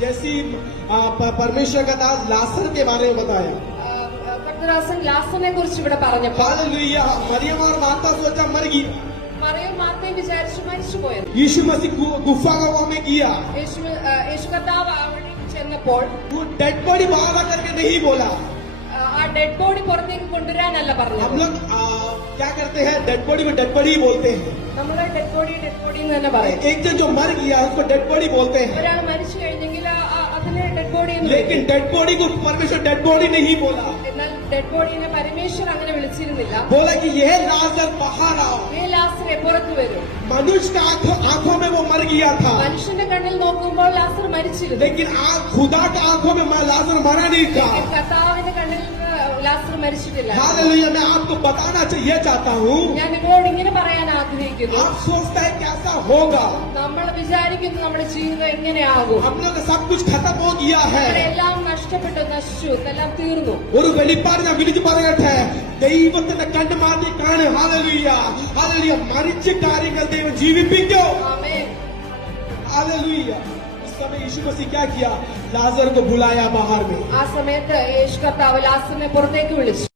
जैसी परमेश्वर का दास लासर के बारे में बताया। കർത്തദാസൻ ലാസറിനെ കുറിച്ച് ഇവിടെ പറഞ്ഞപ്പോൾ हालेलुया, मरियम और माता सोचा मर गई। മറിയം മാർത്തയും വിചാരിച്ചു മരിച്ചുപോയത്. यीशु मसीह गुफा गवा में किया। യേശു കർത്താവ് അവിടെ ചെന്നപ്പോൾ वो डेड बॉडी बाहर आकर के नहीं बोला। ആ ഡെഡ് ബോഡി പുറത്തേക്ക് കൊണ്ടുവരാനല്ല हम പറഞ്ഞത്. लोग क्या करते हैं, डेड बॉडी को डेड बॉडी ही बोलते हैं। നമ്മള് ഡെഡ് ബോഡി എന്ന് തന്നെ പറയും. एक जन जो मर गया उसको डेड बॉडी बोलते हैं, ഒരാൾ മരിച്ചു കഴിഞ്ഞെങ്കിൽ അതിനെ ഡെഡ് ബോഡി എന്ന് लेकिन വിളിക്കും. डेड बॉडी को परमेश्वर डेड बॉडी नहीं बोला। എന്നാൽ ഡെഡ് ബോഡിനെ പരമേശ്വർ അങ്ങനെ വിളിച്ചിരുന്നില്ല. बोला कि यह लाजर बाहर आओ। ഈ ലാസറെ പുറത്തു വരും. मनुष्य का आंखों में वो मर गया था, മനുഷ്യന്റെ കണ്ണിൽ നോക്കുമ്പോൾ ലാസർ മരിച്ചിരുന്നു. लेकिन खुदा के आंखों में लाजर मरा नहीं था। കർത്താവിന്റെ കണ്ണിൽ ലാസർ മരിച്ചിട്ടില്ല. हालेलुया, मैं आपको बताना चाहिए चाहता हूँ, ഞാൻ നിങ്ങളോട് ഇങ്ങനെ പറയാൻ ആഗ്രഹിക്കുന്നു. आप सोचते हैं कैसा होगा, നമ്മൾ വിചാരിക്കുന്നു നമ്മുടെ ജീവിതം എങ്ങനെയാകും. हम लोग सब कुछ खत्म हो गया है। എല്ലാം നഷ്ടപ്പെട്ടു, നശിച്ചു, എല്ലാം തീർന്നു. ഒരു വെളിപ്പാട് ഞാൻ വിളിച്ചു പറയട്ടെ, ദൈവത്തിന്റെ കണ്ണുമാറ്റി കാണ്. ഹാലലുയ, ഹാലലുയ, മരിച്ച കാര്യങ്ങൾ ദൈവം ജീവിപ്പിക്കോ. ആമേൻ. हालेलुया। उस समय यीशु मसीह क्या किया, लाजर को बुलाया बाहर में। ആ സമയത്ത് യേശു കർത്താവ് ലാസറിനെ പുറത്തേക്ക് വിളിച്ചു.